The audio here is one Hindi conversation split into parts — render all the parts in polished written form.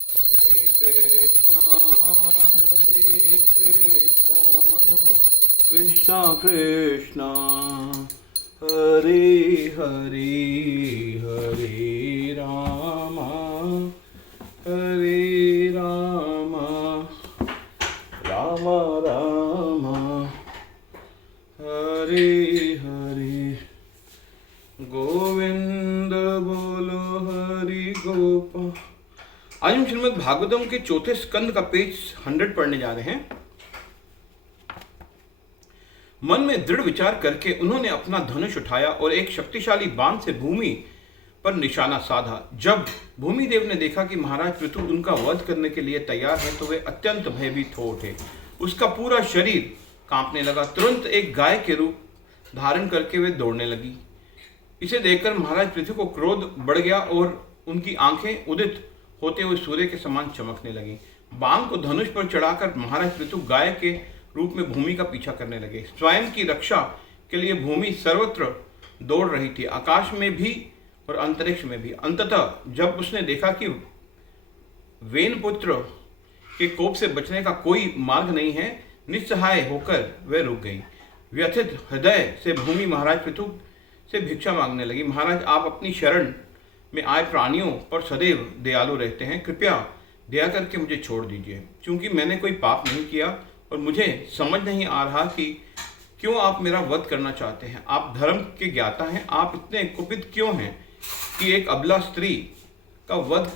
Hare Krishna, Hare Krishna, Krishna Krishna, Hare Hare, Hare Rama, Hare Rama, Rama Rama, Hare Hare. Govind बोलो हरि गोपाल। आज हम श्रीमद् भागवतम के चौथे स्कंद का पेज 100 पढ़ने जा रहे हैं। मन में दृढ़ विचार करके उन्होंने अपना धनुष उठाया और एक शक्तिशाली बाण से भूमि पर निशाना साधा। जब भूमिदेव ने देखा कि महाराज पृथु उनका वध करने के लिए तैयार है तो वे अत्यंत भयभीत हो उठे। उसका पूरा शरीर कांपने लगा। तुरंत एक गाय के रूप धारण करके वे दौड़ने लगी। इसे देखकर महाराज पृथु को क्रोध बढ़ गया और उनकी आंखें उदित होते हुए सूर्य के समान चमकने लगी। बाण को धनुष पर चढ़ाकर महाराज पृथु गाय के रूप में भूमि का पीछा करने लगे। स्वयं की रक्षा के लिए भूमि सर्वत्र दौड़ रही थी, आकाश में भी और अंतरिक्ष में भी। अंततः जब उसने देखा कि वेनपुत्र के कोप से बचने का कोई मार्ग नहीं है, निस्सहाय होकर वह रुक गई। व्यथित हृदय से भूमि महाराज पृथु से भिक्षा मांगने लगी। महाराज, आप अपनी शरण में आए प्राणियों पर सदैव दयालु रहते हैं, कृपया दया करके मुझे छोड़ दीजिए। क्योंकि मैंने कोई पाप नहीं किया और मुझे समझ नहीं आ रहा कि क्यों आप मेरा वध करना चाहते हैं। आप धर्म के ज्ञाता हैं, आप इतने कुपित क्यों हैं कि एक अबला स्त्री का वध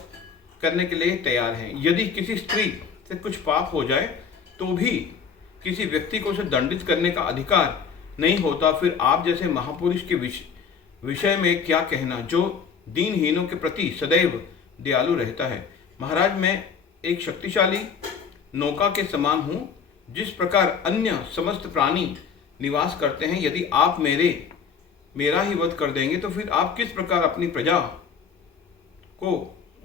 करने के लिए तैयार हैं। यदि किसी स्त्री से कुछ पाप हो जाए तो भी किसी व्यक्ति को उसे दंडित करने का अधिकार नहीं होता, फिर आप जैसे महापुरुष के विषय में क्या कहना, जो दीनहीनों के प्रति सदैव दयालु रहता है। महाराज, मैं एक शक्तिशाली नौका के समान हूँ, जिस प्रकार अन्य समस्त प्राणी निवास करते हैं। यदि आप मेरा ही वध कर देंगे तो फिर आप किस प्रकार अपनी प्रजा को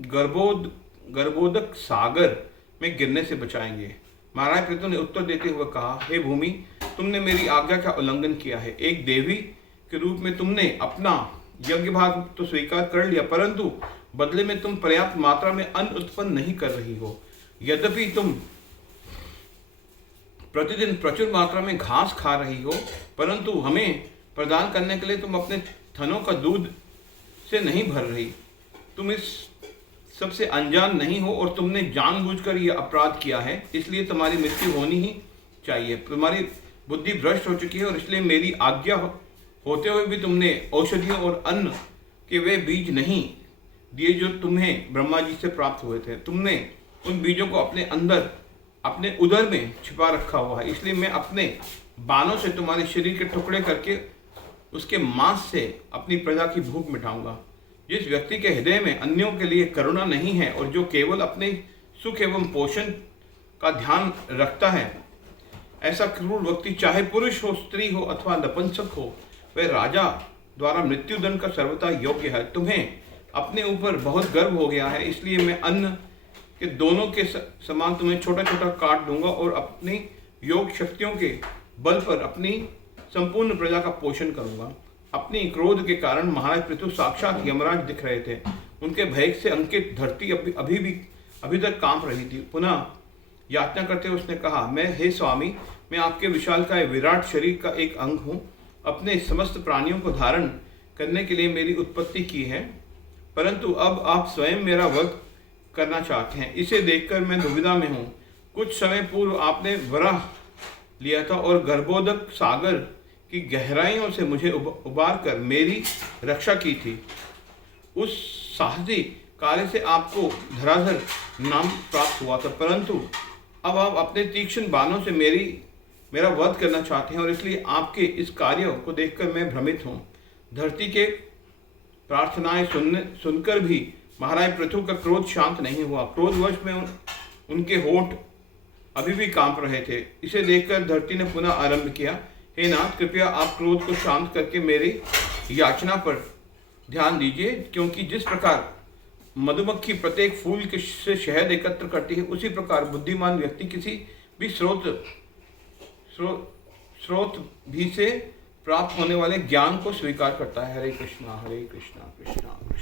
गर्भोदक सागर में गिरने से बचाएंगे। महाराज पृथु ने उत्तर देते हुए कहा, हे भूमि, तुमने मेरी आज्ञा का उल्लंघन किया है। एक देवी के रूप में तुमने अपना यज्ञ भाग तो स्वीकार कर लिया, परंतु बदले में तुम पर्याप्त मात्रा में अन्न उत्पन्न नहीं कर रही हो। यद्यपि तुम प्रतिदिन प्रचुर मात्रा में घास खा रही हो, परंतु हमें प्रदान करने के लिए तुम अपने थनों का दूध से नहीं भर रही। तुम इस सबसे अनजान नहीं हो और तुमने जानबूझकर यह अपराध किया है, इसलिए तुम्हारी मृत्यु होनी ही चाहिए। तुम्हारी बुद्धि भ्रष्ट हो चुकी है और इसलिए मेरी आज्ञा होते हुए भी तुमने औषधियों और अन्न के वे बीज नहीं दिए जो तुम्हें ब्रह्मा जी से प्राप्त हुए थे। तुमने उन बीजों को अपने अंदर, अपने उदर में छिपा रखा हुआ है। इसलिए मैं अपने बाणों से तुम्हारे शरीर के टुकड़े करके उसके मांस से अपनी प्रजा की भूख मिटाऊंगा। जिस व्यक्ति के हृदय में अन्यों के लिए करुणा नहीं है और जो केवल अपने सुख एवं पोषण का ध्यान रखता है, ऐसा क्रूर व्यक्ति, चाहे पुरुष हो, स्त्री हो अथवा नपुंसक हो, वह राजा द्वारा मृत्युदंड का सर्वथा योग्य है। तुम्हें अपने ऊपर बहुत गर्व हो गया है, इसलिए मैं अन्न के दोनों के समान तुम्हें छोटा छोटा काट दूंगा और अपनी योग शक्तियों के बल पर अपनी संपूर्ण प्रजा का पोषण करूंगा। अपनी क्रोध के कारण महाराज पृथु साक्षात यमराज दिख रहे थे। उनके भय से अंकित धरती अभी तक कांप रही थी। पुनः याचना करते हुए उसने कहा, हे स्वामी, मैं आपके विशालकाय विराट शरीर का एक अंग हूँ। अपने समस्त प्राणियों को धारण करने के लिए मेरी उत्पत्ति की है, परंतु अब आप स्वयं मेरा वध करना चाहते हैं। इसे देखकर मैं दुविधा में हूँ। कुछ समय पूर्व आपने वराह लिया था और गर्भोदक सागर की गहराइयों से मुझे उबार कर मेरी रक्षा की थी। उस साहसी कार्य से आपको धराधर नाम प्राप्त हुआ था, परंतु अब आप अपने तीक्ष्ण बाणों से मेरा वध करना चाहते हैं और इसलिए आपके इस कार्य को देखकर मैं भ्रमित हूँ। धरती के प्रार्थनाएं सुनकर भी महाराज पृथु का क्रोध शांत नहीं हुआ। क्रोधवश में उनके होंठ अभी भी कांप रहे थे। इसे देखकर धरती ने पुनः आरंभ किया, हे नाथ, कृपया आप क्रोध को शांत करके मेरी याचना पर ध्यान दीजिए, क्योंकि जिस प्रकार मधुमक्खी प्रत्येक फूल के से शहद एकत्र करती है, उसी प्रकार बुद्धिमान व्यक्ति किसी भी स्रोत भी से प्राप्त होने वाले ज्ञान को स्वीकार करता है। हरे कृष्णा कृष्णा कृष्णा।